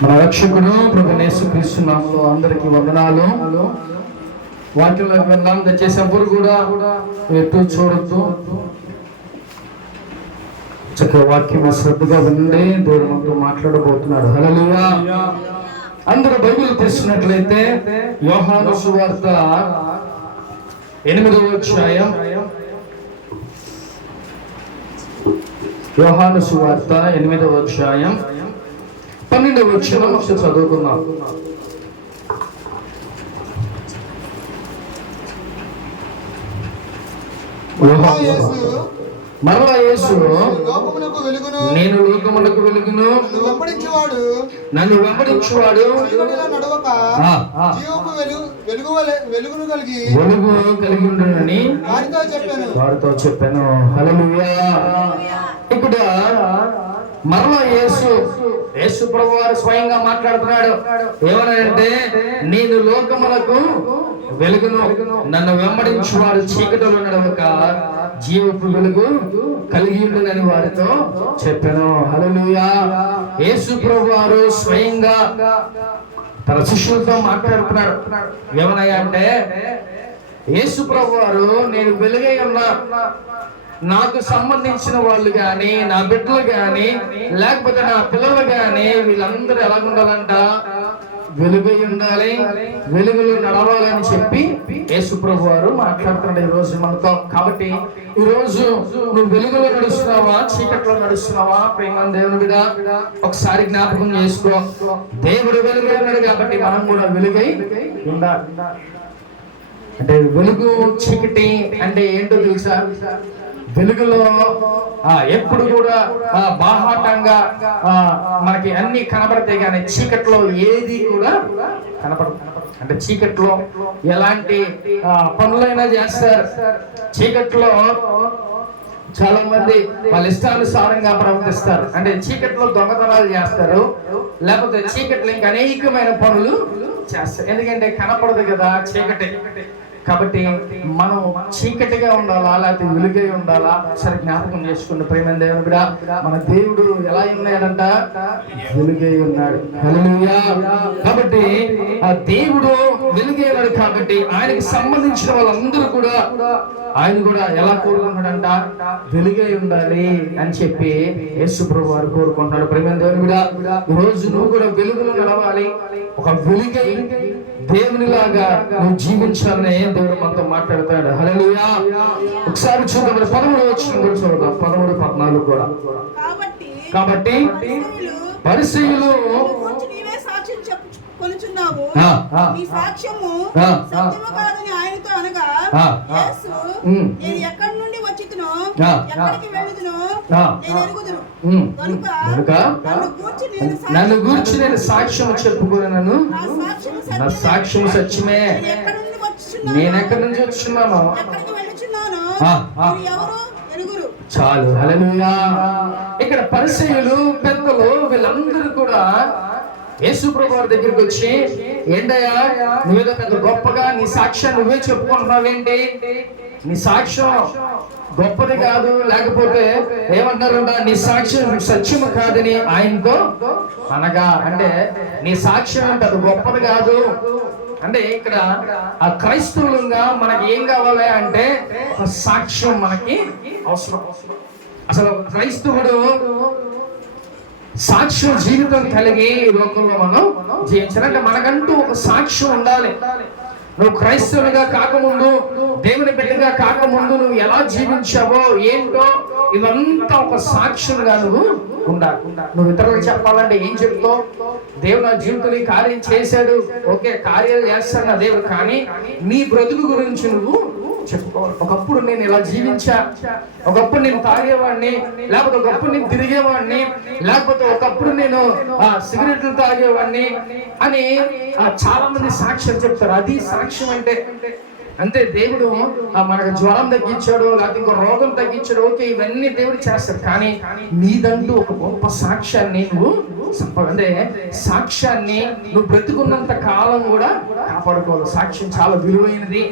మన రక్షకుడు ప్రభువైన యేసుక్రీస్తు నామములో అందరికీ వందనాలు. వాక్యంలోకి వెళ్దాం. దయచేసి ఎవరు కూడా ఎటు చూడొద్దు. చక్కగా వాక్యం శ్రద్ధగా వినండి. దేవుడు మనతో మాట్లాడబోతున్నాడు. హల్లెలూయా. అందరూ బైబిల్ తీసినట్లయితే యోహాను సువార్త 8వ అధ్యాయం, యోహాను సువార్త 8వ అధ్యాయం 12వ వచనం ఒకసారి చదువుకుందాం. మరలా యేసు, నేను లోకమునకు వెలుగును, నన్ను వెంబడించువాడు వెలుగు కలిగి ఉండునని వారితో చెప్పాను. హల్లెలూయా. ఇక్కడ మరలా యేసు ప్రభువారు స్వయంగా మాట్లాడుతున్నాడు. ఏమనంటే, నేను లోకములకు వెలుగును, నన్ను వెంబడించువాడు చీకటిలో నడవక జీవపు వెలుగు కలిగి ఉండునని వారితో చెప్పాను. హల్లెలూయా. యేసు ప్రభువారు స్వయంగా తన శిష్యులతో మాట్లాడుతున్నాడు. ఏమనయ్యా అంటే, యేసు ప్రభువారు నేను వెలుగై ఉన్నా, నాకు సంబంధించిన వాళ్ళు గాని, నా బిడ్డలు గాని, లేకపోతే నా పిల్లలు గాని, వీళ్ళందరూ ఎలా ఉండాలంట? వెలుగై ఉండాలి, వెలుగులో నడవాలని చెప్పి యేసు ప్రభు వారు మాట్లాడుతున్నాడు ఈ రోజు మనతో. కాబట్టి ఈ రోజు నువ్వు వెలుగులో నడుస్తున్నావా, చీకట్లో నడుస్తున్నావా? ప్రేమ దేవుని బిడ్డ, ఒకసారి జ్ఞాపకం చేసుకో. దేవుడు వెలుగులో ఉన్నాడు కాబట్టి మనం కూడా వెలుగై ఉండాలి. అంటే వెలుగు చీకటి అంటే ఏంటో తెలుసా? వెలుగులో ఎప్పుడు కూడా బాహాటంగా మనకి అన్ని కనబడతాయి, కానీ చీకట్లో ఏది కూడా కనపడదు. అంటే చీకట్లో ఎలాంటి పనులైనా చేస్తారు. చీకట్లో చాలా మంది వాళ్ళ ఇష్టానుసారంగా ప్రవర్తిస్తారు. అంటే చీకట్లో దొంగతనాలు చేస్తారు, లేకపోతే చీకట్లో ఇంకా అనేకమైన పనులు చేస్తారు. ఎందుకంటే కనపడదు కదా చీకటి. కాబట్టి మనం చీకటిగా ఉండాలా, లేకపోతే వెలుగై ఉండాలా? సరే జ్ఞాపకం చేసుకోండి ప్రేమైన దేవుని బిడ్డ. మన దేవుడు ఎలా ఉన్నాడంట? వెలుగై ఉన్నాడు. హల్లెలూయా. కాబట్టి ఆ దేవుడు వెలుగై ఉన్నాడు కాబట్టి ఆయనకి సంబంధించిన వాళ్ళందరూ కూడా ఆయన కూడా ఎలా కోరుకుంటాడంట? వెలుగై ఉండాలి అని చెప్పి యేసు ప్రభువు వారు కోరుకుంటాడు. ప్రేమైన దేవుని బిడ్డ, ఈ రోజు నువ్వు కూడా వెలుగులో నడవాలి, ఒక వెలుగై దేవునిలాగా నువ్వు జీవించాలని దేవుడు మనతో మాట్లాడతాడు. హల్లెలూయా. ఒకసారి చూద్దాం, 13వ వచనం కూడా చూద్దాం. 13, 14 కూడా. కాబట్టి పరిసయ్యులు నన్ను గూర్చి నేను సాక్ష్యం చెప్పుకున్నాను, నా సాక్ష్యం సత్యమే. నేను ఎక్కడి నుంచి వచ్చున్నాను చాలు. హల్లెలూయా. ఇక్కడ పరిసయ్యులు, పెద్దలు, వీళ్ళందరూ కూడా యేసు ప్రభువు వారి దగ్గరికి వచ్చి, ఏంటయ్యా నువ్వేదో పెద్ద గొప్పగా నీ సాక్ష్యం నువ్వే చెప్పుకుంటున్నావేంటి? నీ సాక్ష్యం గొప్పది కాదు, లేకపోతే ఏమంటారంట, నీ సాక్ష్యం సత్యము కాదని ఆయనతో అనగా, అంటే నీ సాక్ష్యం అంటే అది గొప్పది కాదు. అంటే ఇక్కడ ఆ క్రైస్తవులుగా మనకి ఏం కావాలి అంటే ఒక సాక్ష్యం మనకి అవసరం. అసలు క్రైస్తవుడు సాక్ష్యం జీవితం కలిగి ఈ లోకంలో మనం జీవించాలంటే మనకంటూ ఒక సాక్ష్యం ఉండాలి. నువ్వు క్రైస్తవునిగా కాకముందు, దేవుని బిడ్డగా కాకముందు నువ్వు ఎలా జీవించావో ఏంటో ఇదంతా ఒక సాక్ష్యంగా నువ్వు ఉండాలి. నువ్వు ఇతరులకు చెప్పాలంటే ఏం చెప్తావు? దేవుడు నా జీవితంలో కార్యం చేశాడు, ఓకే కార్యాలు చేస్తాడు నా దేవుడు, కానీ నీ బ్రతుకు గురించి నువ్వు చెప్పుకోవాలి. ఒకప్పుడు నేను ఇలా జీవించా, ఒకప్పుడు నేను తాగేవాడిని, లేకపోతే ఒకప్పుడు నేను తిరిగేవాడిని, లేకపోతే ఒకప్పుడు నేను సిగరెట్లు తాగేవాడిని అని చాలా మంది సాక్ష్యం చెప్తారు. అది సాక్ష్యం అంటే. అంతే, దేవుడు మనకు జ్వరం తగ్గించాడు, లేకపోతే ఇంకో రోగం తగ్గించాడు, ఓకే ఇవన్నీ దేవుడు చేస్తాడు, కానీ నీదంటూ ఒక గొప్ప సాక్ష్యాన్ని నువ్వు అంటే సాక్ష్యాన్ని నువ్వు బ్రతుకున్నంత కాలం కూడా కాపాడుకోవాలి. సాక్ష్యం చాలా విలువైనది.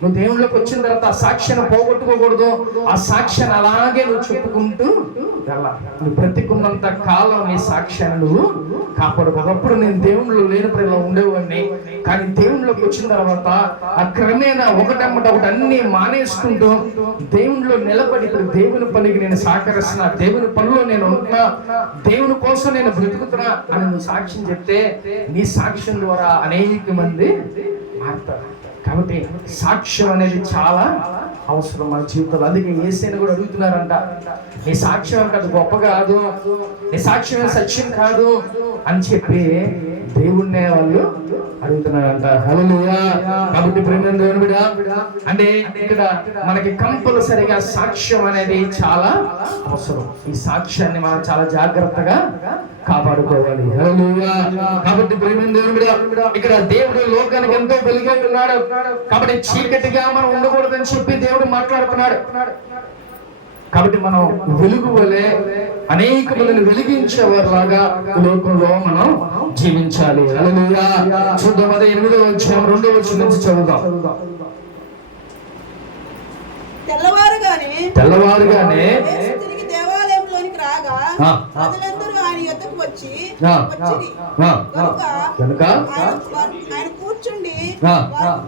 నువ్వు దేవుళ్ళకి వచ్చిన తర్వాత ఆ సాక్ష్యాన్ని పోగొట్టుకోకూడదు. ఆ సాక్ష్యాన్ని అలాగే నువ్వు చెప్పుకుంటూ నువ్వు బ్రతికున్నంత కాలం నీ సాక్ష్యాన్ని నువ్వు కాపాడు. ఒకప్పుడు నేను దేవుళ్ళు లేనప్పుడు ఇలా ఉండేవాడిని, కానీ దేవుళ్ళలోకి వచ్చిన తర్వాత ఆ క్రమేణా ఒకటమ్మట ఒకటి అన్ని మానేసుకుంటూ దేవుళ్ళలో నిలబడి ఇప్పుడు దేవుని పనికి నేను సహకరిస్తున్నా, దేవుని పనిలో నేను ఉంటున్నా, దేవుని కోసం నేను బ్రతుకుతున్నా అని నువ్వు సాక్ష్యం చెప్తే నీ సాక్ష్యం ద్వారా అనేక మంది మారుతారు. కాబట్టి సాక్ష్యం అనేది చాలా అవసరం మన జీవితంలో. అందుకే యేసయ్యను కూడా అడుగుతున్నారంట, నీ సాక్ష్యం అంటే అది గొప్ప కాదు, నీ సాక్ష్యం సత్యం కాదు అని చెప్పి దేవుణ్ణే వాళ్ళు అడుగుతున్నారంట. హల్లెలూయా. కాబట్టి ప్రేమ దేవుని బిడ్డ, అంటే ఇక్కడ మనకి కంపల్సరిగా సాక్ష్యం అనేది చాలా అవసరం. ఈ సాక్ష్యాన్ని మనం చాలా జాగ్రత్తగా కాపాడుకోవాలి. హల్లెలూయా. కాబట్టి ప్రేమ దేవుని బిడ్డ, ఇక్కడ దేవుడు లోకానికి ఎంతో వెలుగై ఉన్నాడు, కాబట్టి చీకటిగా మనం ఉండకూడదని చెప్పి దేవుడు మాట్లాడుతున్నాడు. కాబట్టి మనం వెలుగు వలె అనేక మందిని వెలిగించేవారిలాగా లోకంలో మనం జీవించాలి. హల్లెలూయా. చూద్దాం, అదే 8వ అధ్యాయం 2వ వచనం నుంచి చదువుదాం. తెల్లవారుగానే తిరిగి దేవాలయంలోనికి రాగా ప్రజలందరూ ఆయన యొద్దకు వచ్చి కనుక ఆయన కూర్చుండి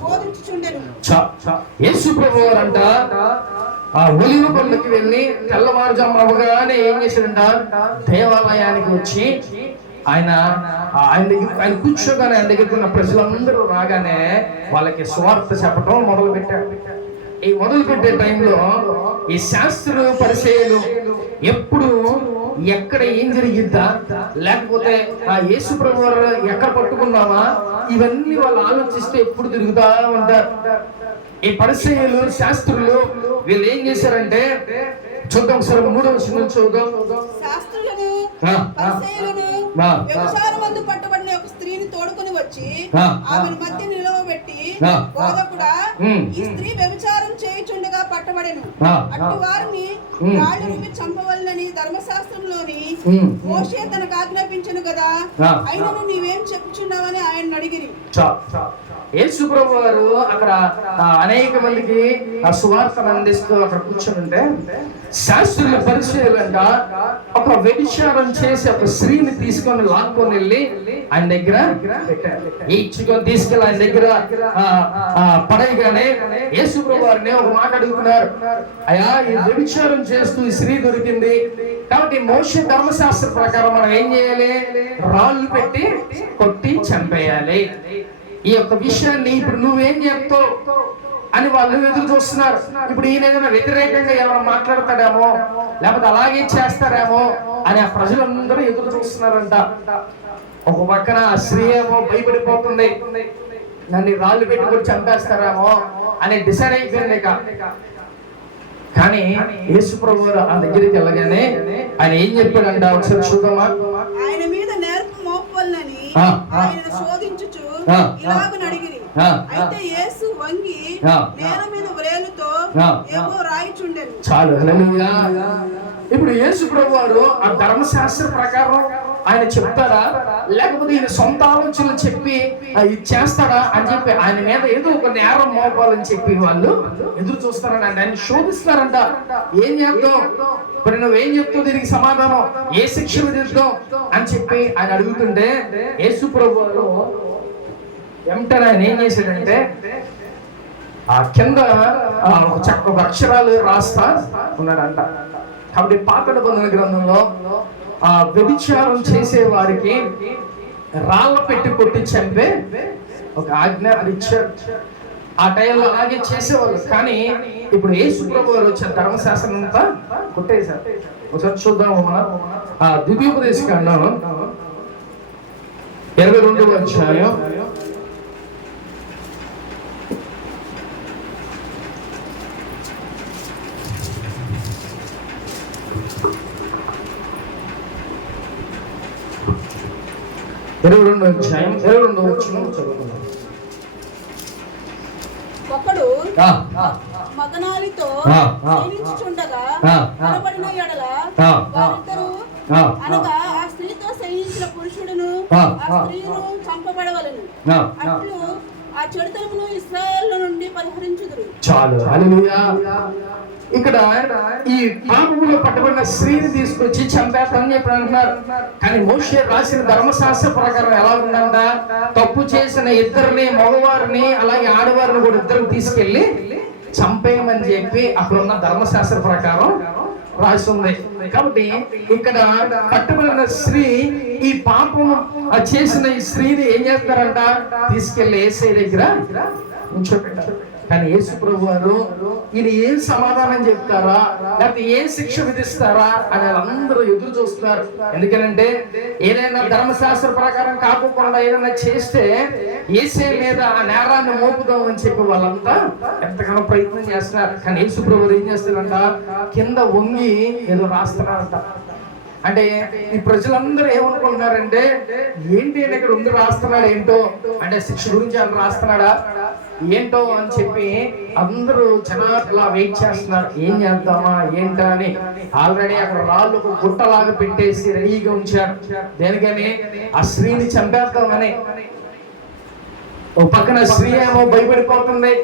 బోధించుచుండెను. యేసు ప్రభువారు అంట ఆ ఒలివ కొండకి వెళ్ళి తెల్లవారుజాము అవగానే ఏం చేశాడంట, దేవాలయానికి వచ్చి ఆయన కూర్చోగానే ఆయన దగ్గరికి ఉన్న ప్రజలందరూ రాగానే వాళ్ళకి స్వార్థ చెప్పడం మొదలు పెట్టాడు. ఈ మొదలు పెట్టే టైంలో ఈ శాస్త్రులు పరిచయాలు ఎప్పుడు ఎక్కడ ఏం జరిగిద్దా, లేకపోతే ఆ యేసు ప్రభువారు ఎక్కడ పట్టుకున్నామా, ఇవన్నీ వాళ్ళు ఆలోచిస్తే ఎప్పుడు తిరుగుతా ఉంటారు. ఈ పరిచయాలు శాస్త్రులు వీళ్ళు ఏం చేశారంటే, చూద్దాం ఒకసారి 3వ వచనం చూద్దాం. శాస్త్రులను పరిసయ్యులను వ్యభిచారమందు పట్టబడిన ఒక స్త్రీని తోడుకొని వచ్చి ఆమెను మధ్య నిలవబెట్టి, బోధకుడా, ఈ స్త్రీ వ్యభిచారం చేయుచుండగా పట్టబడెను, అట్టి వారిని రాళ్ళు రువ్వి చంపవలెనని ధర్మశాస్త్రంలోని మోషే తనకు ఆజ్ఞాపించెను కదా, అయినను నీవేం చెప్పుచున్నావని ఆయన అడిగిరి. యేసు ప్రభువారు అక్కడ అనేక మందికి ఆ సువార్తను అందిస్తూ అక్కడ కూర్చొని ఉంటే శాస్త్రుల పరిచయాలంట ఒక వ్యభిచారం చేసి ఒక స్త్రీని తీసుకొని లాక్కొని వెళ్ళి ఆయన దగ్గర ఇచ్చుకొని తీసుకెళ్ళి ఆయన దగ్గర పడేయగానే యేసు ప్రభువారిని ఒక మాట అడుగుతున్నారు, అయ్యా ఈ వ్యభిచారం చేస్తూ ఈ స్త్రీ దొరికింది, కాబట్టి మోషే ధర్మశాస్త్ర ప్రకారం మనం ఏం చేయాలి, రాళ్ళు పెట్టి కొట్టి చంపేయాలి. ఈ యొక్క విషయాన్ని ఇప్పుడు నువ్వేం చెప్తావు అని వాళ్ళు ఎదురు చూస్తున్నారు. ఇప్పుడు ఈయన ఏదైనా వ్యతిరేకంగా ఏమైనా మాట్లాడతాడేమో, లేకపోతే అలాగే చేస్తారేమో అని ఆ ప్రజలందరూ ఎదురు చూస్తున్నారంట. ఒక పక్కన ఆ స్త్రీ ఏమో భయపడిపోతుంది, నన్ను రాళ్ళు పెట్టుకొని చంపేస్తారేమో అని డిసైడ్ అయిపోయింది. కానీ యేసు ప్రభువారు ఆ దగ్గరికి వెళ్ళగానే ఆయన ఏం చెప్పాడంట, ఒకసారి చూద్దామా. ఆయన మీద నేర్పు మోపవలెనని ఆయన శోధించుచు ఇలాగని అడిగిరి. అయితే యేసు వంగి నేల మీద వ్రేలుతో ఏవో రాయిచుండెను. చాలు. హల్లెలూయా. ఇప్పుడు యేసు ప్రభువారు ఆ ధర్మశాస్త్ర ప్రకారం ఆయన చెప్తాడా, లేకపోతే ఈయన సొంత ఆలోచనలు చెప్పి ఇది చేస్తాడా అని చెప్పి ఆయన మీద ఏదో ఒక నేరం మోపాలని చెప్పి వాళ్ళు ఎదురు చూస్తారని ఆయన శోధిస్తారంట. ఏం చేద్దాం, ఇప్పుడు నువ్వేం చెప్తావు, దీనికి సమాధానం ఏ శిక్ష విధిద్దాం అని చెప్పి ఆయన అడుగుతుంటే యేసు ప్రభువారు వెంటనే ఆయన ఏం చేశాడంటే ఆ కింద ఒక అక్షరాలు రాస్తా ఉన్నాడంట. కాబట్టి పాత నిబంధన గ్రంథంలో ఆ వ్యభిచారం చేసే వారికి రాళ్ళ పెట్టి కొట్టి చంపే ఒక ఆజ్ఞ ఇచ్చారు. ఆ టైంలో అలాగే చేసేవాళ్ళు. కానీ ఇప్పుడు యేసు ప్రభువారు వచ్చిన ధర్మశాస్త్రం అంతా కొట్టేశారు. ఒకసారి చూద్దాము. మన ద్వితీయోపదేశకాండం 22వ అధ్యాయం 22వ అధ్యాయం 22వ వచనం చదువుకుందాం. ఒకడు మగనాలితో సైనించుచుండగా కనబడిన ఎడల వారిద్దరూ అనగా ఆ స్త్రీతో సైనించిన పురుషుడును ఆ స్త్రీను చంపబడవలెను. అట్లు ఆ చెడుతనమును ఇశ్రాయేలు నుండి పరిహరించుదురు. చాలు. హల్లెలూయా. ఇక్కడ ఈ పాపములో పట్టబడిన స్త్రీని తీసుకొచ్చి చంపేస్తానని చెప్పి అంటున్నారు. కానీ మోషే రాసిన ధర్మశాస్త్ర ప్రకారం ఎలా ఉందంట, తప్పు చేసిన ఇద్దరిని, మగవారిని అలాగే ఆడవారిని కూడా ఇద్దరు తీసుకెళ్లి చంపేయమని చెప్పి అక్కడ ఉన్న ధర్మశాస్త్ర ప్రకారం రాసి ఉంది. కాబట్టి ఇక్కడ పట్టబడిన స్త్రీ ఈ పాపం చేసిన ఈ స్త్రీని ఏం చేస్తారంట, తీసుకెళ్లి యేసయ్య దగ్గర ఉంచోబెట్టారు. కానీ యేసు ప్రభు వారు ఈయన ఏం సమాధానం చెప్తారా, లేకపోతే ఏం శిక్ష విధిస్తారా అని అందరూ ఎదురు చూస్తున్నారు. ఎందుకంటే ఏదైనా ధర్మశాస్త్ర ప్రకారం కాకుండా ఏదైనా చేస్తే యేసయ్య మీద ఆ నేరాన్ని మోపుదాం అని చెప్పి వాళ్ళంతా ఎంతగానో ప్రయత్నం చేస్తున్నారు. కానీ యేసు ప్రభు ఏం చేస్తారంట, కింద వంగి ఏదో రాస్తున్నారంట. అంటే ఈ ప్రజలందరూ ఏమనుకుంటున్నారంటే, ఏంటి ఇక్కడ ఉంది రాస్తున్నాడు ఏంటో, అంటే శిక్ష గురించి ఆయన రాస్తున్నాడా ఏంటో అని చెప్పి అందరూ జనాలు వెయిట్ చేస్తున్నారు. ఏం చేద్దామా ఏంటా అని. ఆల్రెడీ అక్కడ రాళ్ళు ఒక గుట్టలాగా పెట్టేసి రెడీగా ఉంచారు. దేనికని, ఆ స్త్రీని చంపేద్దామని. ఓ పక్కన స్త్రీ ఏమో భయపడిపోతుంది,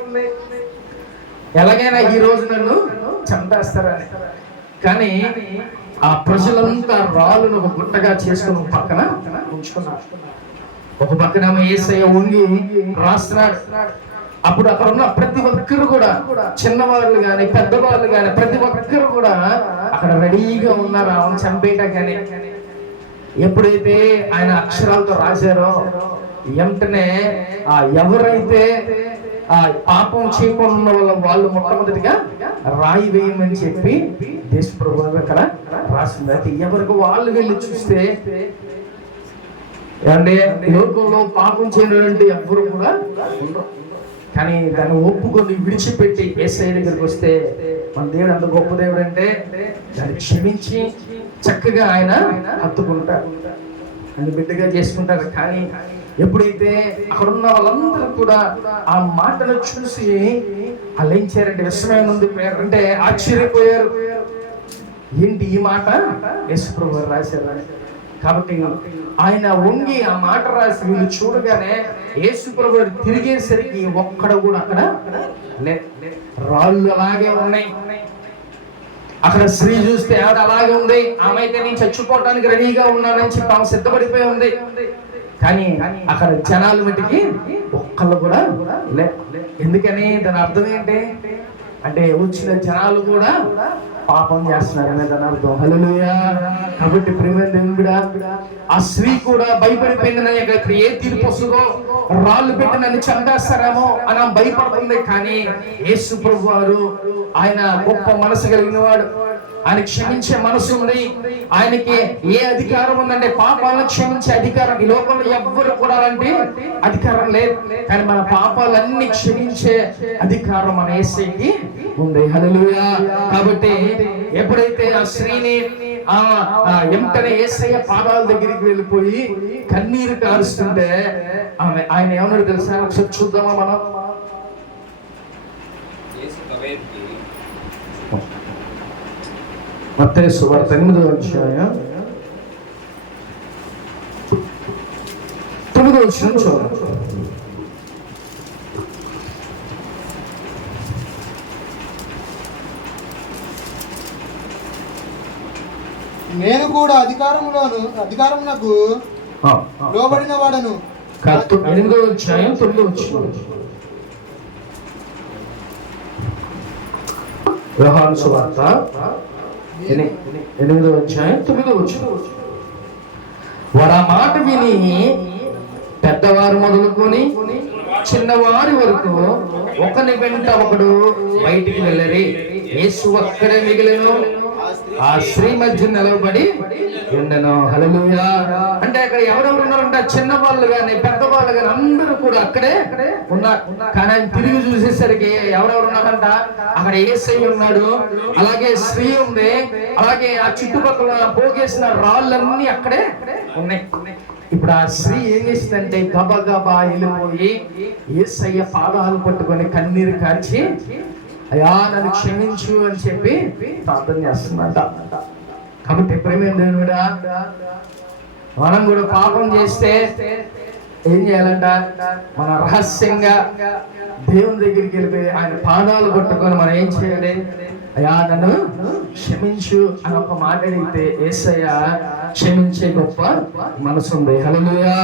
ఎలాగైనా ఈ రోజు నన్ను చంపేస్తారని. కానీ ఆ ప్రజలంతా రాళ్ళను ఒక గుట్టగా చేసుకుని పక్కన ఉంచుకున్నారు. ఒక పక్కన యేసయ్య వంగి రాస్తున్నాడు. అప్పుడు అక్కడ ఉన్న ప్రతి ఒక్కరు కూడా, చిన్నవాళ్ళు గాని పెద్దవాళ్ళు గాని ప్రతి ఒక్కరు కూడా అక్కడ రెడీగా ఉన్నారు ఆమెను చంపేయటానికి. ఎప్పుడైతే ఆయన అక్షరాలతో రాశారో వెంటనే ఎవరైతే ఆ పాపం చేయకుండా వాళ్ళు మొట్టమొదటిగా రాయి వేయమని చెప్పి దేశ ప్రభు అక్కడ రాసింది. అయితే ఎవరికి వాళ్ళు వెళ్ళి చూస్తే అంటే లోకంలో పాపం చేయనటువంటి ఎవ్వరు కూడా ఉండరు. కానీ దాన్ని ఒప్పుకొని విడిచిపెట్టి యేసయ్య దగ్గరికి వస్తే మన దేవుడు అంత గొప్ప దేవుడు అంటే దాన్ని క్షమించి చక్కగా ఆయన హత్తుకుంటారు, అని బిడ్డగా చేసుకుంటారు. కానీ ఎప్పుడైతే అక్కడ ఉన్న వాళ్ళందరూ కూడా ఆ మాటను చూసి అలయించారంటే, విషయమైన ఉంది అంటే ఆశ్చర్యపోయారు. ఏంటి ఈ మాట యేసు ప్రభు రాశారని. కాబట్టి ఆయన వంగి ఆ మాట రాసి వీళ్ళు చూడగానే యేసు ప్రభు తిరిగేసరికి ఒక్కడ కూడా అక్కడ రాళ్ళు అలాగే ఉన్నాయి. అక్కడ స్త్రీ చూస్తే ఆవిడ అలాగే ఉంది. ఆమె అయితే నేను చచ్చిపోవడానికి రెడీగా ఉన్నానని చెప్పి ఆమె సిద్ధపడిపోయి ఉంది. కానీ అక్కడ జనాలు మట్టికి ఒక్కళ్ళు కూడా లే. ఎందుకని దాని అర్థం ఏంటి అంటే, వచ్చిన జనాలు కూడా పాపం చేస్తున్నారనే దాని అర్థం. హల్లెలూయా. కాబట్టి ప్రియమైన దేవుడా, ఆ స్త్రీ కూడా భయపడిపోయింది. ఇక్కడ ఏ తీర్పు వస్తుందో, రాళ్ళు పెట్టి నన్ను చంపేస్తారేమో అని భయపడుతుంది. కానీ యేసు ప్రభు వారు ఆయన గొప్ప మనసు కలిగిన వాడు. ఆయన క్షమించే మనసు ఉంది. ఆయనకి ఏ అధికారం ఉందంటే పాపాలను క్షమించే అధికారం ఈ లోకంలో ఎవ్వరు కూడా అంటే అధికారం లేదు. కానీ మన పాపాలన్నీ క్షమించే అధికారం మన యేసయ్యకి ఉంది. హల్లెలూయా. కాబట్టి ఎప్పుడైతే ఆ స్త్రీని వెంటనే యేసయ్య పాదాల దగ్గరికి వెళ్ళిపోయి కన్నీరు కారుస్తుంటే ఆయన ఏమన్నాడు తెలుసా? ఒకసారి చూద్దామా మనం. మత్తయి సువార్త 8వ అధ్యాయం 9వ వచనం చూడండి. నేను కూడా అధికారమునకు లోబడిన వాడను. 8వ అధ్యాయం 9వ వచనం. యోహాను సువార్త 8వ అధ్యాయం 9వ వచనం. వారు ఆ మాట విని పెద్దవారు మొదలుకొని చిన్నవారి వరకు ఒకని వెంట ఒకడు బయటికి వెళ్ళరి. యేసు ఒక్కడే మిగిలిను, ఆ స్త్రీ మధ్య నిలవబడి ఉండెను. హల్లెలూయా. అంటే అక్కడ ఎవరెవరు ఉన్నారంటే చిన్నవాళ్ళు కానీ పెద్దవాళ్ళు కానీ అందరూ కూడా అక్కడే ఉన్నారు. కానీ ఆయన తిరిగి చూసేసరికి ఎవరెవరు ఉన్నారంట, అక్కడ యేసయ్య ఉన్నాడు, అలాగే స్త్రీ ఉంది, అలాగే ఆ చుట్టుపక్కల పోగేసిన రాళ్ళన్నీ అక్కడే ఉన్నాయి. ఇప్పుడు ఆ స్త్రీ ఏం చేసిందంటే గబగబా వెళ్ళిపోయి యేసయ్య పాదాలు పట్టుకొని కన్నీరు కార్చి, అయ్యా నన్ను క్షమించు అని చెప్పి ప్రార్థన చేస్తుందంట. కాబట్టి ప్రేమైన దేవుడా, మనం కూడా పాపం చేస్తే ఏం చేయాలంట, మన రహస్యంగా దేవుని దగ్గరికి వెళ్ళిపోయి ఆయన పాదాలు పట్టుకొని మనం ఏం చేయాలి, అయ్యా నన్ను క్షమించు అని ఒక మాట అడిగితే యేసయ్య క్షమించే గొప్ప మనసు ఉంది. హల్లెలూయా.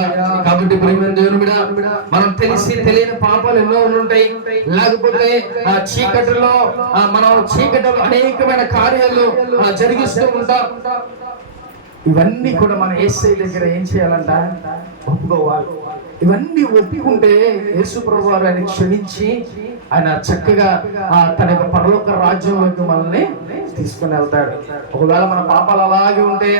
కాబట్టి ప్రియమైన దేవుని బిడ్డ, మనం తెలిసి తెలియని పాపాలు ఎన్నో ఉంటాయి. లేకపోతే చీకటిలో మనం చీకటిలో అనేకమైన కార్యాలు జరిగిస్తూ ఉంటాం. ఇవన్నీ కూడా మన యేసయ్య దగ్గర ఏం చేయాలంట? ఒప్పుకోవాలి. ఇవన్నీ ఒప్పుకుంటే యేసు ప్రభువు వారు ఆయన క్షమించి ఆయన చక్కగా తన యొక్క పరలోక రాజ్యంలోకి మనల్ని తీసుకుని వెళ్తాడు. ఒకవేళ మన పాపాలు అలాగే ఉంటే,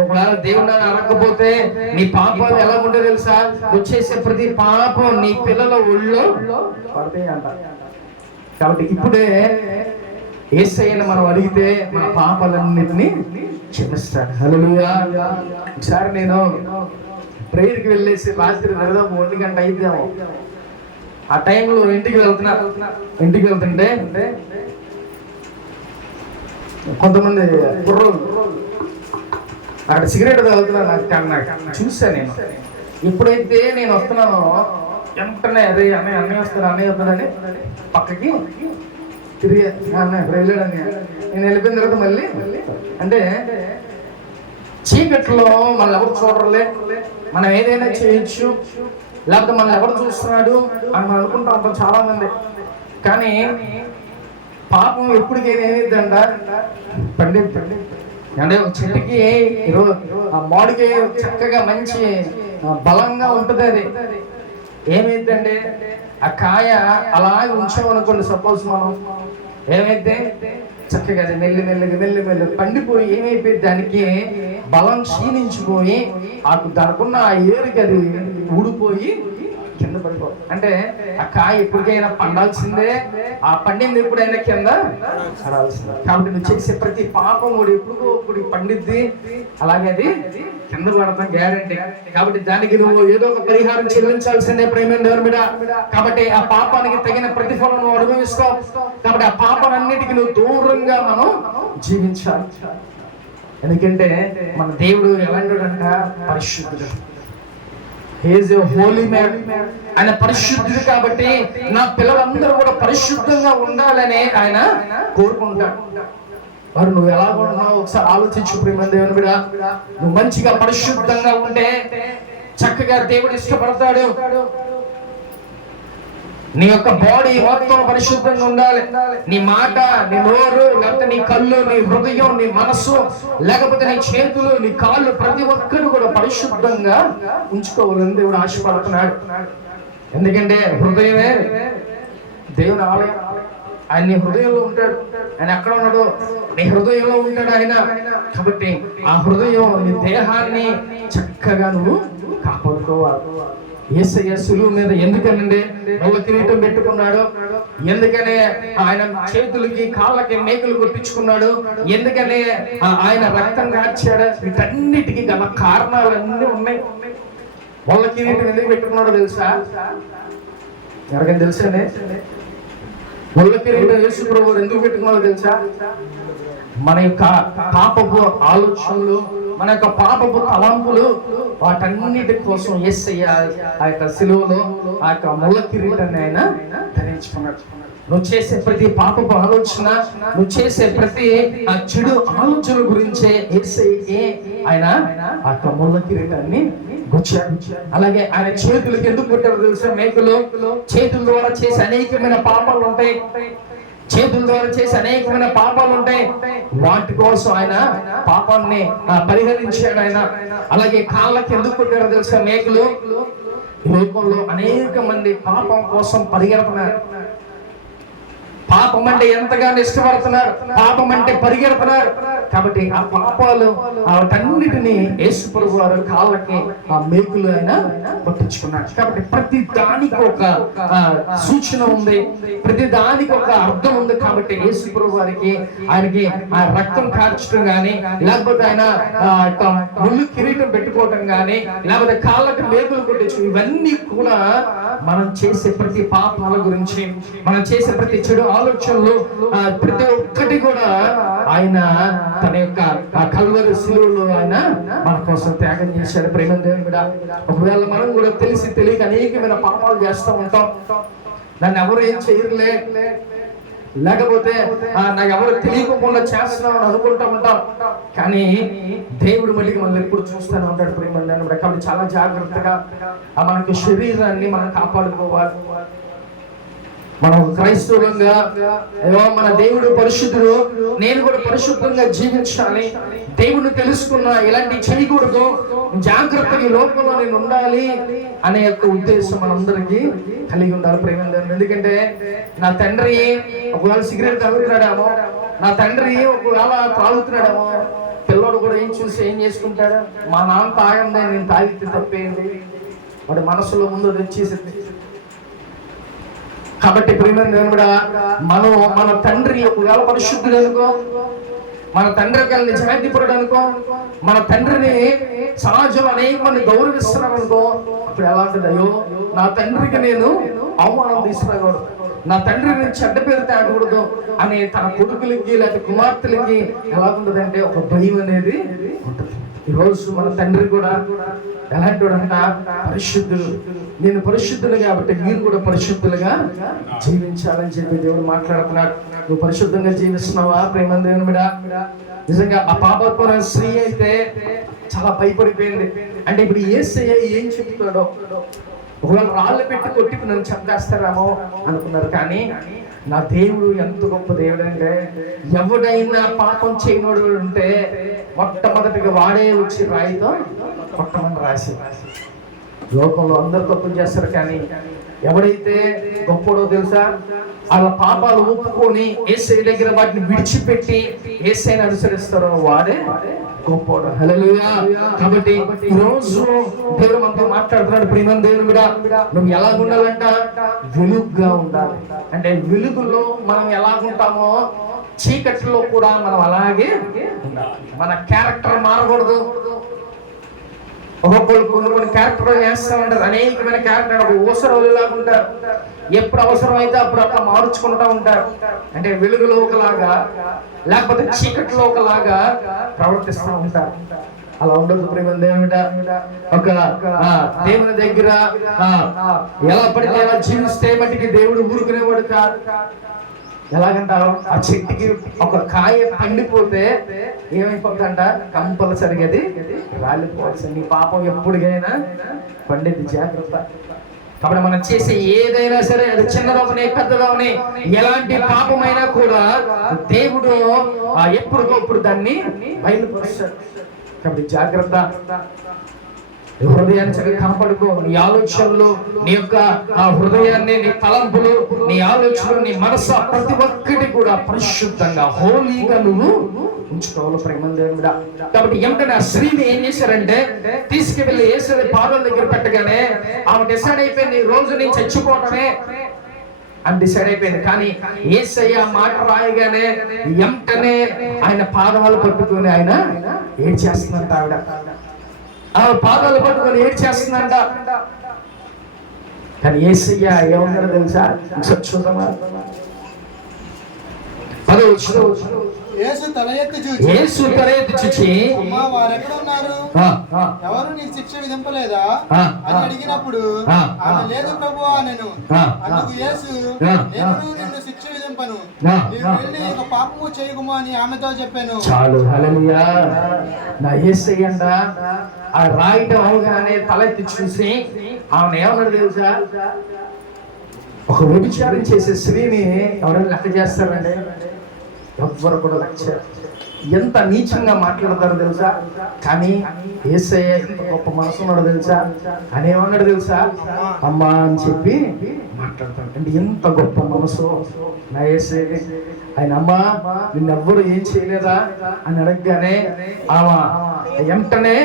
ఒకవేళ దేవుడు అడగకపోతే నీ పాపాలు ఎలా ఉంటే తెలుసా? వచ్చేసే ప్రతి పాపం నీ పిల్లల ఒళ్ళో పడతాయి అంట. కాబట్టి ఇప్పుడే యేసయ్యను మనం అడిగితే మన పాపాలన్నిటినీ క్షమిస్తాడు. హల్లెలూయా. ఒకసారి నేను ప్రేయర్కి వెళ్ళేసి రాత్రి దాదాపు 1 గంట అయిద్దాము. ఆ టైంలో ఇంటికి వెళ్తుంటే కొంతమంది కుర్రోళ్ళు అక్కడ సిగరెట్ తాగుతున్నారు. నాకు చూసాను. నేను ఎప్పుడైతే నేను వస్తున్నానో వెంటనే అదే అన్నయ్య వస్తాడని పక్కకి తిరిగి వెళ్ళాడని నేను వెళ్ళిపోయిన తర్వాత మళ్ళీ అంటే చీకట్లో మనల్ని ఎవరు చూడరులే, మనం ఏదైనా చేయొచ్చు, లేకపోతే మనల్ని ఎవరు చూస్తున్నాడు అని మనం అనుకుంటా ఉంటాం చాలా మంది. కానీ పాపం ఎప్పటికైనా ఏమైందంట? పండి అంటే ఒక చెట్టుకి ఆ మామిడికి చక్కగా మంచి బలంగా ఉంటుంది. అది ఏమైందంటే ఆ కాయ అలా ఉంచామనుకోండి, సపోజ్ మనం ఏమైతే చక్కగా అది మెల్లి పండిపోయి ఏమైపోయి దానికి బలం క్షీణించిపోయి దానికున్న ఆ ఏరుకి అది ఊడిపోయి కింద పడిపో. అంటే ఆ కాయ ఎప్పటికైనా పండాల్సిందే, ఆ పండింది ఎప్పుడైనా కింద పడాల్సిందే. కాబట్టి నువ్వు చేసే ప్రతి పాపం కూడా ఎప్పుడు పండిద్ది, అలాగే అది కింద పడతాం గ్యారంటీ. కాబట్టి దానికి నువ్వు ఏదో ఒక పరిహారం చెల్లించాల్సిందే ప్రేమైన దేవుని బిడ్డ. కాబట్టి ఆ పాపానికి తగిన ప్రతిఫలం నువ్వు అనుభవిస్తావు. కాబట్టి ఆ పాపాలన్నిటికీ నువ్వు దూరంగా మనం జీవించాలి. ఎందుకంటే మన దేవుడు ఎలాంటివాడంట? పరిశుద్ధుడు. He is a holy man. ఆయన పరిశుద్ధుడు. కాబట్టి నా పిల్లలందరూ కూడా పరిశుద్ధంగా ఉండాలని ఆయన కోరుకుంటాడు. మరి నువ్వు ఎలా ఉన్నావు ఒకసారి ఆలోచించు ప్రియమైన దేవుని బిడ్డ. నువ్వు మంచిగా పరిశుద్ధంగా ఉంటే చక్కగా దేవుడు ఇష్టపడతాడు. నీ యొక్క బాడీ మొత్తం పరిశుద్ధంగా ఉండాలి. నీ మాట, నీ నోరు, లేకపోతే నీ కళ్ళు, నీ హృదయం, నీ మనస్సు, లేకపోతే నీ చేతులు, నీ కాళ్ళు, ప్రతి ఒక్కరు కూడా పరిశుద్ధంగా ఉంచుకోవాలని దేవుడు ఆశపడుతున్నాడు. ఎందుకంటే హృదయమే దేవుని ఆలయం. ఆయన నీ హృదయంలో ఉంటాడు. ఆయన ఎక్కడ ఉన్నాడు? నీ హృదయంలో ఉంటాడు ఆయన. కాబట్టి ఆ హృదయం, నీ దేహాన్ని చక్కగా నువ్వు కాపాడుకోవాలి. యేసయ్య సులువు మీద ఎందుకనండి నల్ల కిరీటం పెట్టుకున్నాడు? ఎందుకనే ఆయన చేతులకి కాళ్ళకి మేకులు కొట్టించుకున్నాడు? ఎందుకనే ఆయన రక్తం కార్చాడు? వీటన్నిటికీ గల కారణాలన్నీ ఉన్నాయి. నల్ల కిరీటం ఎందుకు పెట్టుకున్నాడో తెలుసా? ఎవరికైనా తెలుసండి? నల్ల కిరీటం యేసు ప్రభువు ఎందుకు పెట్టుకున్నాడో తెలుసా? మన యొక్క పాపపు ఆలోచనలు, మన యొక్క పాపపు తలంపులు, వాటన్నిటి కోసం యేసయ్య ఆ యొక్క సిలువలో ఆ యొక్క ముళ్ళ కిరీటాన్ని ఆయన ధరించుకున్నాడు. నువ్వు చేసే ప్రతి పాపపు ఆలోచన, నువ్వు చేసే ప్రతి చెడు ఆలోచన గురించే యేసయ్యకి ఆయన ఆ యొక్క ముళ్ళ కిరీటాన్ని గుచ్చాడు. అలాగే ఆయన చేతులకి ఎందుకు కొట్టారో తెలుసా? మేకులు. చేతుల ద్వారా చేసే అనేకమైన పాపాలు ఉంటాయి. చేతుల ద్వారా చేసి అనేకమైన పాపాలు ఉంటాయి. వాటి కోసం ఆయన పాపాన్ని పరిహరించాడు ఆయన. అలాగే కాళ్ళకి ఎందుకు కొట్టారో తెలుసా? మేకులు. ఈ లోకంలో అనేక మంది పాపం కోసం పరిగెడుతున్నారు. పాపం అంటే ఎంతగానో ఇష్టపడుతున్నారు, పాపం అంటే పరిగెడుతున్నారు. కాబట్టి ఆ పాపాలు వాటన్నిటిని యేసు ప్రభువు వారు కాళ్ళకి ఆ మేకులు ఆయన పట్టించుకున్నాడు. కాబట్టి ప్రతి దానికి ఒక సూచన ఉంది, ప్రతి దానికి ఒక అర్థం ఉంది. కాబట్టి యేసు ప్రభువు వారికి ఆయనకి ఆ రక్తం కార్చడం గాని, లేకపోతే ఆయన ముళ్ళు కిరీటం పెట్టుకోవటం గాని, లేకపోతే కాళ్ళకి మేకులు కొట్టించు, ఇవన్నీ కూడా మనం చేసే ప్రతి పాపాల గురించి, మనం చేసే ప్రతి చెడు ఆలోచనలు, ప్రతి ఒక్కటి కూడా ఆయన తన యొక్క కల్వరి శిలువలో ఆయన మన కోసం త్యాగం చేశాడు. ప్రేమ దేవుని మీద ఒకవేళ మనం కూడా తెలిసి తెలియక అనేకమైన పాపాలు చేస్తూ ఉంటాం. దాన్ని ఎవరు ఏం చేయరులే, లేకపోతే నాకు ఎవరు తెలియకుండా చేస్తున్నాం అని అనుకుంటా ఉంటాం. కానీ దేవుడు మళ్ళీ మనల్ని ఎప్పుడు చూస్తూనే ఉంటాడు ప్రేమండి. కాబట్టి చాలా జాగ్రత్తగా మనకు శరీరాన్ని మనం కాపాడుకోవాలి. మనం క్రైస్తవులంగా మన దేవుడు పరిశుద్ధుడు, నేను కూడా పరిశుద్ధంగా జీవించాలి, దేవుడిని తెలుసుకున్న ఇలాంటి చేయకూడదు, జాగ్రత్తగా ఈ లోకంలో నేను ఉండాలి అనే యొక్క ఉద్దేశం మనందరికీ కలిగి ఉండాలి ప్రేమ. ఎందుకంటే నా తండ్రి ఒకవేళ సిగరెట్ తాగుతున్నాడేమో, నా తండ్రి ఒకవేళ తాగుతున్నాడేమో, పిల్లోడు కూడా ఏం చూసి ఏం చేసుకుంటాడు, మా నాన్న తాగందే నేను తాగితే తప్పేంటి, వాడి మనసులో ముందు తెచ్చేసింది. కాబట్టి ప్రియమైన కూడా మనం మన తండ్రి ఒకవేళ పరిశుద్ధుడు అనుకో, మన తండ్రి ఒకవేళ నిజాయితీపరుడు అనుకో, మన తండ్రిని సమాజంలో అనేక మంది గౌరవిస్తున్నాం అనుకో, అప్పుడు ఎలా ఉంటుంది, అయ్యో నా తండ్రికి నేను అవమానం తీసుకురాకూడదు, నా తండ్రిని చెడ్డ పేరు తేకూడదు అని తన కొడుకులకి లేకపోతే కుమార్తెలకి ఎలా ఉంటుందంటే ఒక భయం అనేది ఉంటుంది. ఈరోజు మన తండ్రి కూడా ఎలాంటి వాడంట, పరిశుద్ధుడు. నేను పరిశుద్ధులు కాబట్టి మీరు కూడా పరిశుద్ధులుగా జీవించాలని చెప్పి దేవుడు మాట్లాడుతున్నాడు. నువ్వు పరిశుద్ధంగా జీవిస్తున్నావా ప్రేమ దేవుని మీద? నిజంగా ఆ పాపత్వర స్త్రీ అయితే చాలా భయపడిపోయింది. అంటే ఇప్పుడు యేసయ్య ఏం చెప్తాడో, ఒకవేళ రాళ్ళు పెట్టి కొట్టి నన్ను చంపేస్తారేమో అనుకున్నారు. కానీ నా దేవుడు ఎంత గొప్ప దేవుడు అంటే, ఎవడైనా పాపం చేయనోడు ఉంటే మొట్టమొదటిగా వాడే వచ్చి రాయితో కొట్టమని రాసి. లోకంలో అందరు తప్పులు చేస్తారు, కానీ ఎవడైతే గొప్పడో తెలుసా, వాళ్ళ పాపాలు ఒప్పుకొని యేసయ్య దగ్గర వాటిని విడిచిపెట్టి యేసయ్యని అనుసరిస్తారో వాడే గొప్పడు. హల్లెలూయా. కాబట్టి ఈ రోజు దేవుడు మనతో మాట్లాడుతున్నాడు ప్రియమైన దేవుని మీద. నువ్వు ఎలా ఉండాలంట, వెలుగుగా ఉండాలి. అంటే వెలుగులో మనం ఎలాగుంటామో చీకట్లో కూడా మనం అలాగే ఉండాలి. మన క్యారెక్టర్ మారకూడదు. ఒక్కొక్కరు కొన్ని క్యారెక్టర్ చేస్తూ ఉంటారు, అనేకమైన క్యారెక్టర్. ఒక ఊసరవలిలాగా ఉంటారు, ఎప్పుడు అవసరం అయితే అప్పుడు అట్లా మార్చుకుంటూ ఉంటారు. అంటే వెలుగులో ఒకలాగా లేకపోతే చీకట్లో ఒకలాగా ప్రవర్తిస్తూ ఉంటారు. అలా ఉండదు ప్రేమ దేవుడ. ఒక దేవుని దగ్గర ఎలా పడితే ఎలా జీవిస్తే మట్టికి దేవుడు ఊరుకునేవాడు కాదు. ఎలాగంటారు, ఆ చెట్టుకి ఒక కాయ పండిపోతే ఏమైపోతుందంట, కంపల్సరిగా అది రాలిపోవాల్సింది. నీ పాపం ఎప్పుడుగైనా పండిద్ది, జాగ్రత్త. కాబట్టి మనం చేసే ఏదైనా సరే, అది చిన్నదవని పెద్దదవని, ఎలాంటి పాపమైనా కూడా దేవుడు ఎప్పటికప్పుడు దాన్ని బయలుపరుస్తాడు. కాబట్టి జాగ్రత్త. హృదయాన్ని చక్కగా కాపాడుకో. నీ ఆలోచనలు, నీ యొక్క హృదయాన్ని, నీ తలంపులు, నీ ఆలోచనలు, నీ మనసు, ప్రతి ఒక్కటి కూడా పరిశుద్ధంగా హోలీగా నువ్వు ఉంచుకోవాలి ప్రేమ దేవుడా. కాబట్టి ఏమిటంటే ఆ స్త్రీని ఏం చేశారంటే తీసుకువెళ్ళి యేసయ్య పాదాల దగ్గర పెట్టగానే ఆమె డిసైడ్ అయిపోయింది, ఈ రోజు నేను చచ్చిపోవటమే అని డిసైడ్ అయిపోయింది. కానీ యేసయ్య మాట రాయగానే వెంటనే ఆయన పాదాలు పట్టుకొని ఆయన ఏం చేస్తుందంట, ఆవిడ పాదాలు పట్టుకొని ఏం చేస్తుందంట. కానీ యేసయ్య ఏమన్నారో తెలుసా? చూద్దామా, యేసు తల ఎత్తి చూచి, అమ్మా వారెక్కడ ఉన్నారు, ఎవరు నీకు శిక్ష విధింపలేదా అని అడిగినప్పుడు ఆమె లేదు ప్రభువా అనెను. అందుకు యేసు, నేను నిన్ను శిక్ష విధింపను, నీవు వెళ్ళి ఒక పాపము చేయకుమా అని ఆమెతో చెప్పాను. చాలు. హల్లెలూయా. నా యేసయ్య అంట ఆ రాయిట అవగానే తల ఎత్తి చూసి ఆమెను ఏమన్నాడు తెలుసా? ఒక వ్యభిచారం చేసే స్త్రీని ఎవరైనా లెక్క చేస్తారండి? ఎవ్వరు కూడా లెక్క. ఎంత నీచంగా మాట్లాడతారో తెలుసా? కానీ యేసయ్య ఎంత గొప్ప మనసు ఉన్నాడో తెలుసా? అని ఏమన్నాడు తెలుసా? అమ్మా అని చెప్పి మాట్లాడతాడు. అంటే ఎంత గొప్ప మనసు నా యేసయ్య. ఆయన అమ్మా నిన్నెవ్వరు ఏం చేయలేదా అని అడగగానే ఆమె వెంటనే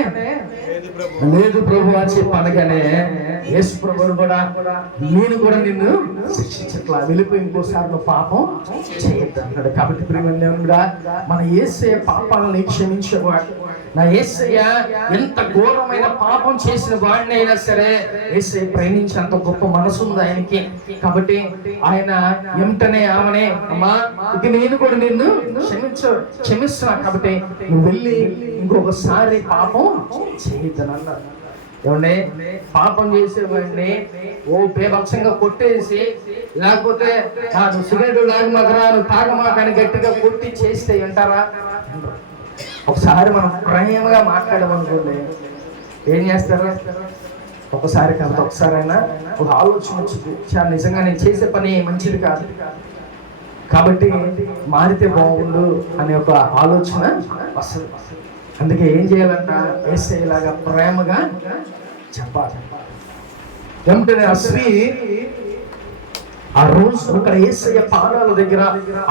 లేదు ప్రభు అని చెప్పి అనగానే యేసు ప్రభు కూడా, నేను కూడా నిన్ను శిక్షించట్లా, వెళ్ళిపోయి ఇంకోసారి నువ్వు పాపం చేయొద్దు అన్నాడు. కాబట్టి ప్రియమైన మన యేసయ్య పాపాలని క్షమించేవాడు. నా యేసయ్య ఎంత ఘోరమైన పాపం చేసిన వాడిని అయినా సరే యేసయ్య ప్రేమించేంత గొప్ప మనసు ఉంది ఆయనకి. కాబట్టి ఆయన వెంటనే ఆమెనే, అమ్మా ఇక నేను కూడా నిన్ను క్షమిస్తున్నా, కాబట్టి నువ్వు వెళ్ళి ఇంకొకసారి పాపం చేయొద్దని అన్నారు. ఏమండి, పాపం చేసేవాడిని ఓ బేభత్సంగా కొట్టేసి, లేకపోతే నువ్వు సిగరెట్ తాగమాకరా, నువ్వు తాగమాకని గట్టిగా కొట్టి చేస్తే వింటారా? ఒకసారి మనం ప్రేమగా మాట్లాడమనుకోండి, ఏం చేస్తారు? ఒకసారి కాబట్టి ఒకసారైనా ఒక ఆలోచన వచ్చింది, చాలా నిజంగా నేను చేసే పని మంచిది కాదు కాబట్టి మారితే బాగుండు అనే ఒక ఆలోచన వస్తుంది. అందుకే ఏం చేయాలంట? యేసయ్యలాగా ప్రేమగా చెప్పాలి. వెంటనే ఆ స్త్రీ ఆ రోజు అక్కడ యేసయ్య పాదాల దగ్గర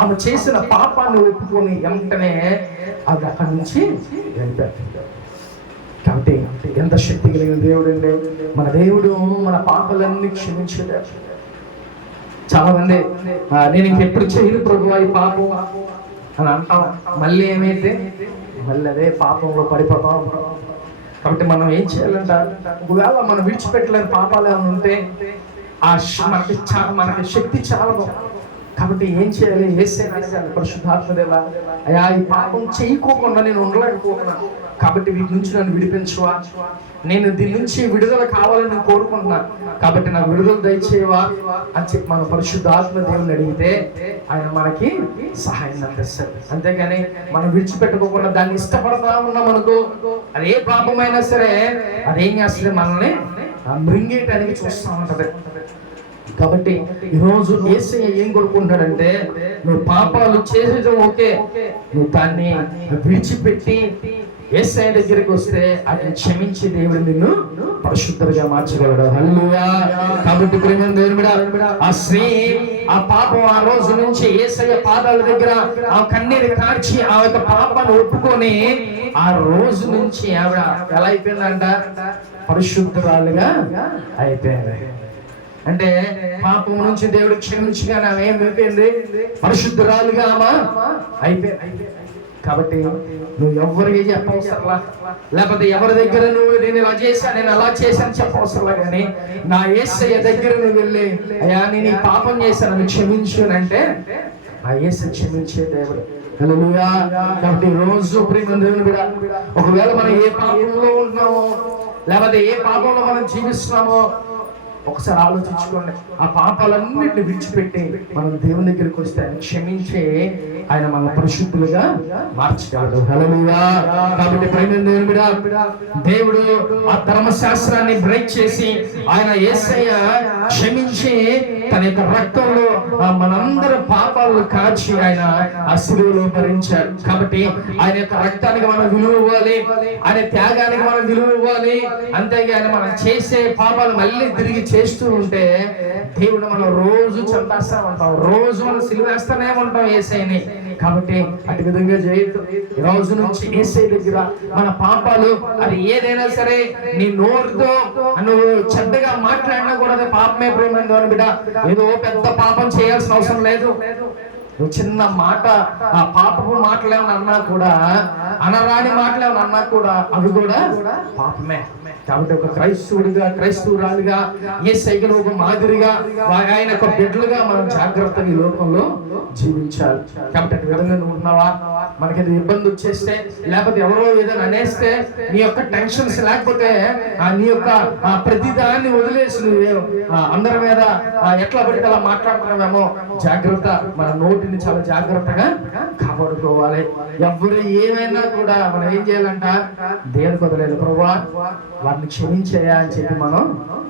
ఆమె చేసిన పాపాన్ని ఒప్పుకొని వెంటనే అది అక్కడి నుంచి వెళ్ళిపోయాడు. కాబట్టి ఎంత శక్తి కలిగిన దేవుడు అండి మన దేవుడు. మన పాపాలన్నీ క్షమించాడు. చాలా మంది నేను ఇంకెప్పుడు చేయను ప్రభువా ఈ పాపం అని అంటాం. మళ్ళీ ఏమైతే మళ్ళీ అదే పాపంలో పడిపోతా ఉంటాం. కాబట్టి మనం ఏం చేయాలంట? ఒకవేళ మనం విడిచిపెట్టలేని పాపాలు ఏమైనా ఉంటే మనకి శక్తి చాలా కాబట్టి ఏం చేయాలి? యేసయ్యని అడగాలి, పరిశుద్ధాత్మదేవా అయ్యా ఈ పాపం చేయకోకుండా నేను ఉండలేకపోతున్నాను, కాబట్టి వీటి నుంచి నన్ను విడిపించువా, నేను దీని నుంచి విడుదల కావాలని నేను కోరుకుంటున్నాను, కాబట్టి నాకు విడుదల దయచేయవా అని చెప్పి మన పరిశుద్ధాత్మ దేవుని అడిగితే ఆయన మనకి సహాయం అందిస్తాడు. అంతేగాని మనం విడిచిపెట్టుకోకుండా దాన్ని ఇష్టపడతా ఉన్నాం అనుకో, అది ఏ పాపమైనా సరే అదేం చేస్తుంది? మనల్ని మృంగేయటానికి చూస్తూ ఉంటది. కాబట్టి ఈరోజు యేసయ్య ఏం కోరుకుంటాడంటే, నువ్వు పాపాలు చేసేయడం ఓకే, నువ్వు దాన్ని విడిచిపెట్టి యేసయ్య దగ్గరికి వస్తే అది క్షమించి దేవుడు నిన్ను పరిశుద్ధంగా మార్చగలడు. హల్లెలూయా. కాబట్టి ప్రియమైన దేవుని బిడ్డ, ఆ స్త్రీ ఆ పాపం ఆ రోజు నుంచి యేసయ్య పాదాల దగ్గర ఆ కన్నీరు కార్చి ఆ యొక్క పాపాన్ని ఒప్పుకొని ఆ రోజు నుంచి ఆవిడ ఎలా అయిపోయిందంట? పరిశుద్ధురాలుగా అయిపోయింది. అంటే పాపం నుంచి దేవుడు క్షమించగానే ఆమె ఏమైపోయింది? పరిశుద్ధురాలుగా ఆమె అయిపోయింది. కాబట్టి నువ్వు ఎవరికి చెప్పవసరలా, లేకపోతే ఎవరి దగ్గర నువ్వు నేను ఇలా చేశాను నేను అలా చేశాను చెప్పవసరలా, కానీ నా యేసయ్య దగ్గర నువ్వు వెళ్ళి అయ్యా నేను ఈ పాపం చేశాను క్షమించు అంటే ఆ యేసయ్య క్షమించే దేవుడు. హల్లెలూయా. కాబట్టి రోజు ప్రియమైన దేవుని బిడ్డ, ఒకవేళ మనం ఏ పాపంలో ఉంటున్నామో లేకపోతే ఏ పాపంలో మనం జీవిస్తున్నామో ఒకసారి ఆలోచించుకోండి. ఆ పాపాలన్నింటిని విడిచిపెట్టి మనం దేవుని దగ్గరికి వస్తే ఆయన క్షమించే ఆయన మన పరిశుద్ధులుగా మార్చగలడు. హల్లెలూయా. కాబట్టి ప్రియమైన దేవుని బిడ్డ, దేవుడు ఆ ధర్మశాస్త్రాన్ని బ్రేక్ చేసి ఆయన యేసయ్య క్షమించి తన యొక్క రక్తంలో మనందరి పాపాలను కాచి ఆయన ఆ శిలువలో భరించాడు. కాబట్టి ఆయన యొక్క రక్తానికి మనం విలువ ఇవ్వాలి, ఆయన త్యాగానికి మనం విలువ ఇవ్వాలి. అంతేగాని మనం చేసే పాపాలు మళ్ళీ తిరిగి చేస్తూ ఉంటే దేవుడు మనం రోజు చంపేస్తా ఉంటాం, రోజు మనం సిలువేస్తానే ఉంటాం యేసయ్యని. కాబట్టి అటు విధంగా చేయొద్దు. ఈ రోజు నుంచి యేసయ్య దగ్గర మన పాపాలు అది ఏదైనా సరే నీ నోరుతో నువ్వు చెడ్డగా మాట్లాడినా కూడా అది పాపమే. ప్రియమైన దేవుని బిడ్డ, ఏదో పెద్ద పాపం చేయాల్సిన అవసరం లేదు. నువ్వు చిన్న మాట ఆ పాపపు మాటలేమని అన్నా కూడా, అనరాని మాటలేమని అన్నా కూడా అవి కూడా పాపమే. కాబట్టి ఒక క్రైస్తవుడిగా క్రైస్తవురాలుగా యేసయ్యను ఒక మాదిరిగా ఆయన ఒక బిడ్డలుగా మనం జాగ్రత్తగా ఈ లోకంలో జీవించాలి. కాబట్టి అటు విధంగా నువ్వు ఉన్నావా? మనకి ఇబ్బంది వచ్చేస్తే లేకపోతే ఎవరో ఏదైనా అనేస్తే నీ యొక్క టెన్షన్స్ లేకపోతే నీ యొక్క ప్రతిదాన్ని వదిలేసి నువ్వు అందరి మీద ఎట్లా పడితే అలా మాట్లాడుతున్నావేమో జాగ్రత్త. మన నోటిని చాలా జాగ్రత్తగా కాపాడుకోవాలి. ఎవరు ఏమైనా కూడా మనం ఏం చేయాలంట? దేవునికి వదిలేదు. ప్రభువా వారిని క్షమించేయా అని చెప్పి మనం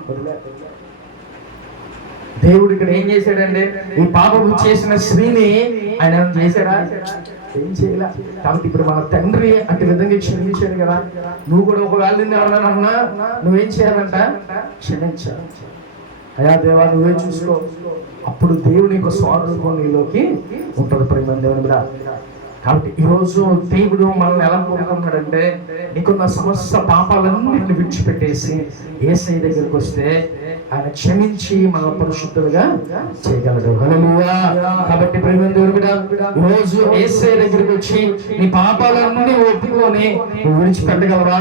వదిలేదు. దేవుడు ఇక్కడ ఏం చేశాడండి? ఈ పాపం చేసిన స్త్రీని ఆయన చేశాడా? ఏం చేయలే. కాబట్టి ఇప్పుడు మన తండ్రి అటు విధంగా క్షమించాడు కదా. నువ్వు కూడా ఒకవేళ ఎవరన్నా నువ్వేం చేయాలంట? క్షమించాలి. అయ్యా దేవా నువ్వే చూసుకో, అప్పుడు దేవుని యొక్క స్వారూపం నీలోకి ఉంటుంది. ప్రేమ దేవుని బిడ్డ, కాబట్టి ఈరోజు దేవుడు మనల్ని ఎలా కోరుకుంటున్నాడంటే, నీకున్న సమస్త పాపాలన్నింటిని విడిచిపెట్టేసి యేసయ్య దగ్గరికి వస్తే ఆయన క్షమించి మన పరిశుద్ధులుగా చేయగలడు. హల్లెలూయా. కాబట్టి ప్రేమ దేవుని బిడ్డ, ఈరోజు యేసయ్య దగ్గరికి వచ్చి నీ పాపాలన్నీ ఒప్పుకొని నువ్వు విడిచిపెట్టగలవా?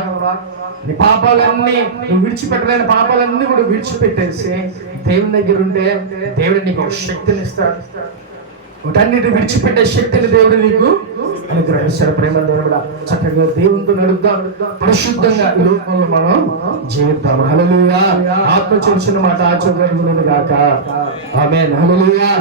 నీ పాపాలన్నీ నువ్వు విడిచిపెట్టలేని పాపాలన్నీ కూడా విడిచిపెట్టేసి దేవుని దగ్గర ఉంటే దేవుడు నీకు ఒక శక్తిని ఇస్తాడు, వాటన్నిటి విడిచిపెట్టే శక్తిని దేవుడు నీకు అనుగ్రహిస్తాడు. ప్రేమ దేవుడా, చక్కగా దేవునితో నడుద్దాం, పరిశుద్ధంగా ఈ లోకంలో మనం జీవిద్దాం. హల్లెలూయా. ఆత్మ చూసిన మాట ఆచరణ గాక. ఆమేన్. హల్లెలూయా.